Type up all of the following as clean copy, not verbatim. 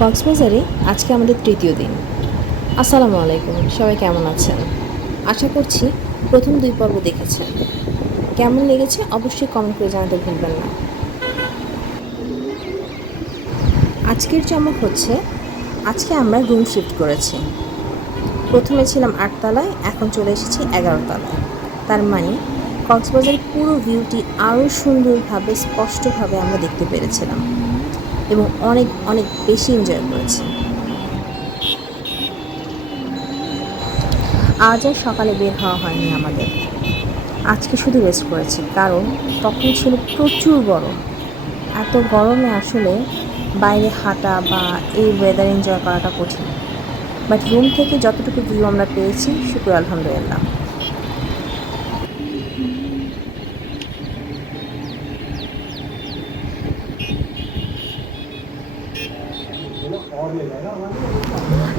কক্সবাজারে আজকে আমাদের তৃতীয় দিন। আসসালামু আলাইকুম, সবাই কেমন আছেন? আশা করছি প্রথম 2 পর্ব দেখেছেন। কেমন লেগেছে অবশ্যই কমেন্ট করে জানাতে ভুলবেন না। আজকের চমক হচ্ছে আজকে আমরা রুম শিফট করেছি। প্রথমে ছিলাম 8 তলায়, এখন চলে এসেছি 11 তলায়। তার মানে কক্সবাজারের পুরো ভিউটি আরও সুন্দরভাবে স্পষ্টভাবে আমরা দেখতে পেরেছিলাম এবং অনেক অনেক বেশি এনজয় করেছি। আজ আর সকালে বের হওয়া হয়নি আমাদের, আজকে শুধু রেস্ট করেছি, কারণ তখন ছিল প্রচুর গরম। এত গরমে আসলে বাইরে হাঁটা বা এই ওয়েদার এনজয় করাটা কঠিন। বাট রুম থেকে যতটুকু ভিউ আমরা পেয়েছি, শুকর আলহামদুলিল্লাহ।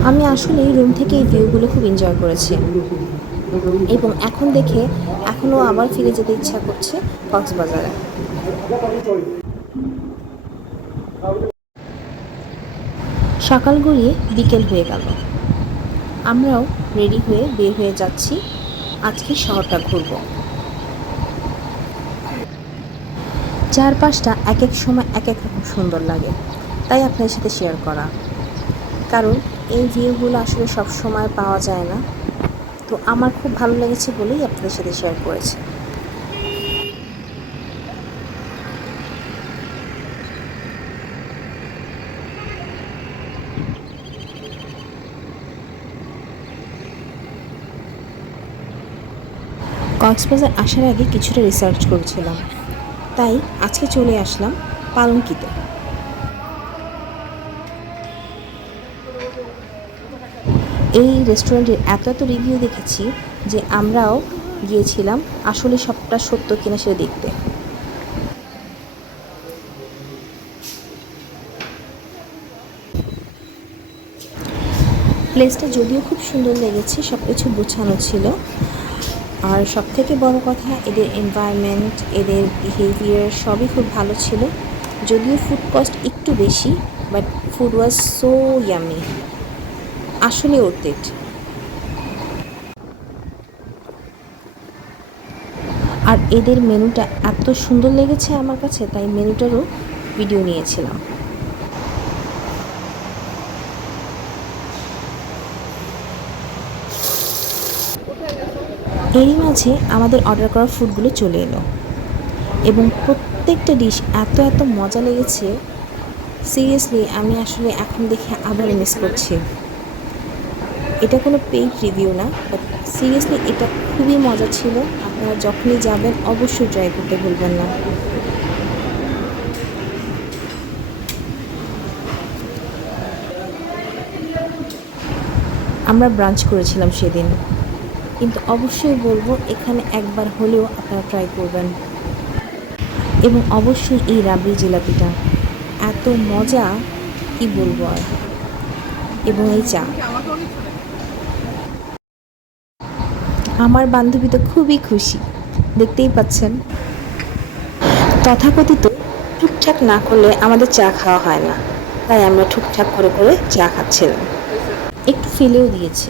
আমি আসলে এই রুম থেকে এই ভিউগুলো খুব এনজয় করেছি এবং এখন দেখে এখনও আবার ফিরে যেতে ইচ্ছা করছে কক্সবাজারে। সকাল গড়িয়ে বিকেল হয়ে গেল, আমরাও রেডি হয়ে বের হয়ে যাচ্ছি আজকে শহরটা ঘুরব। চারপাশটা এক এক সময় এক এক রকম সুন্দর লাগে, তাই আপনাদের সাথে শেয়ার করা, কারণ এই ভিউগুলো আসলে সব সময় পাওয়া যায় না। তো আমার খুব ভালো লেগেছে বলেই আপনাদের সাথে শেয়ার করেছি। কক্সবাজার আসার আগে কিছুটা রিসার্চ করেছিলাম, তাই আজকে চলে আসলাম পালঙ্কিতে। এই রেস্টুরেন্টের এত এত রিভিউ দেখেছি যে আমরাও গিয়েছিলাম আসলে সবটা সত্য কিনা সেটা দেখতে। প্লেসটা যদিও খুব সুন্দর লেগেছে, সব কিছু গোছানো ছিল, আর সব থেকে বড় কথা এদের এনভায়রনমেন্ট, এদের বিহেভিয়ার সবই খুব ভালো ছিল। যদিও ফুড কস্ট একটু বেশি, but food was so yummy, আসলে ওর্থ ইট। আর এদের মেনুটা এত সুন্দর লেগেছে আমার কাছে, তাই মেনুটারও ভিডিও নিয়েছিলাম। এরই মাঝে আমাদের অর্ডার করা ফুডগুলো চলে এলো এবং প্রত্যেকটা ডিশ এত এত মজা লেগেছে, সিরিয়াসলি আমি আসলে এখন দেখে আবার মিস করছি। এটা কোনো পেইড রিভিউ না, বাট সিরিয়াসলি এটা খুবই মজা ছিল। আপনারা যখনই যাবেন অবশ্যই ট্রাই করতে ভুলবেন না। আমরা ব্রাঞ্চ করেছিলাম সেদিন, কিন্তু অবশ্যই বলবো এখানে একবার হলেও আপনারা ট্রাই করবেন। এবং অবশ্যই এই রাবড়ি জিলাপিটা এত মজা, কি বলবো আর। এবং এই চা, আমার বান্ধবী তো খুবই খুশি, দেখতেই পাচ্ছেন। তথাকথিত টুকটাক না করলে আমাদের চা খাওয়া হয় না, তাই আমরা টুকটাক করে করে চা খাচ্ছিলাম, একটু ফেলেও দিয়েছি।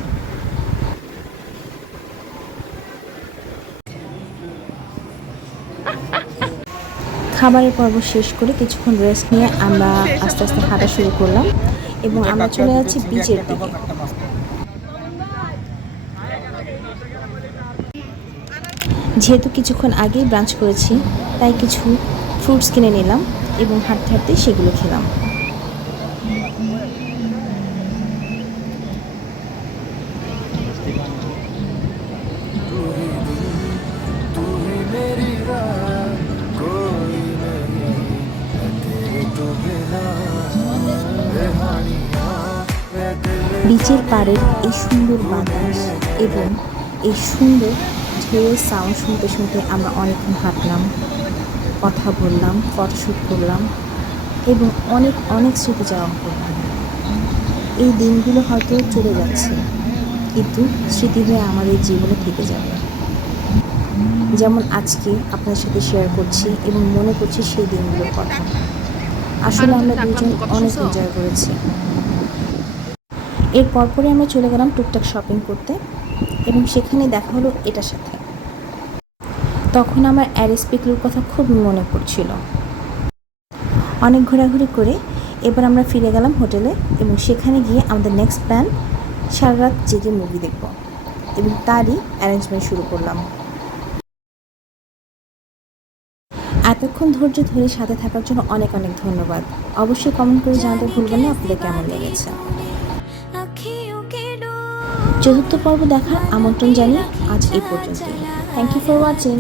খাবারের পর্ব শেষ করে কিছুক্ষণ রেস্ট নিয়ে আমরা আস্তে আস্তে হাঁটা শুরু করলাম এবং আমরা চলে যাচ্ছি বিচের দিকে। যেহেতু কিছুক্ষণ আগেই ব্রাঞ্চ করেছি, তাই কিছু ফ্রুটস কিনে নিলাম এবং হাঁটতে হাঁটতে সেগুলো খেলাম। বিচের পাড়ের এই সুন্দর বাতাস এবং এই সুন্দর ঢেউয়ের সাউন্ড শুনতে শুনতে আমরা অনেকক্ষণ হাঁটলাম, কথা বললাম, ফটোশ্যুট করলাম এবং অনেক অনেক স্মৃতি চারণ করলাম। এই দিনগুলো হয়তো চলে যাচ্ছে, কিন্তু স্মৃতি হয়ে আমাদের জীবনে থেকে যাবে। যেমন আজকে আপনার সাথে শেয়ার করছি এবং মনে করছি সেই দিনগুলোর কথা। আসলে আমরা দুজন অনেক এনজয় করেছি। এর পরপরই আমরা চলে গেলাম টুকটাক শপিং করতে এবং সেখানে দেখা হলো এটার সাথে। তখন আমার অ্যারিস পিকলুর কথা খুব মনে পড়ছিল। অনেক ঘোরাঘুরি করে এবার আমরা ফিরে গেলাম হোটেলে এবং সেখানে গিয়ে আমাদের নেক্সট প্ল্যান সারা রাত জেগে মুভি দেখব এবং তারই অ্যারেঞ্জমেন্ট শুরু করলাম। এতক্ষণ ধৈর্য ধরে সাথে থাকার জন্য অনেক অনেক ধন্যবাদ। অবশ্যই কমেন্ট করে জানাতে ভুলবেন না আপনাদের কেমন লেগেছে। চতুর্থ পর্ব দেখার আমন্ত্রণ জানিয়ে আজ এই পর্যন্ত। Thank you for watching.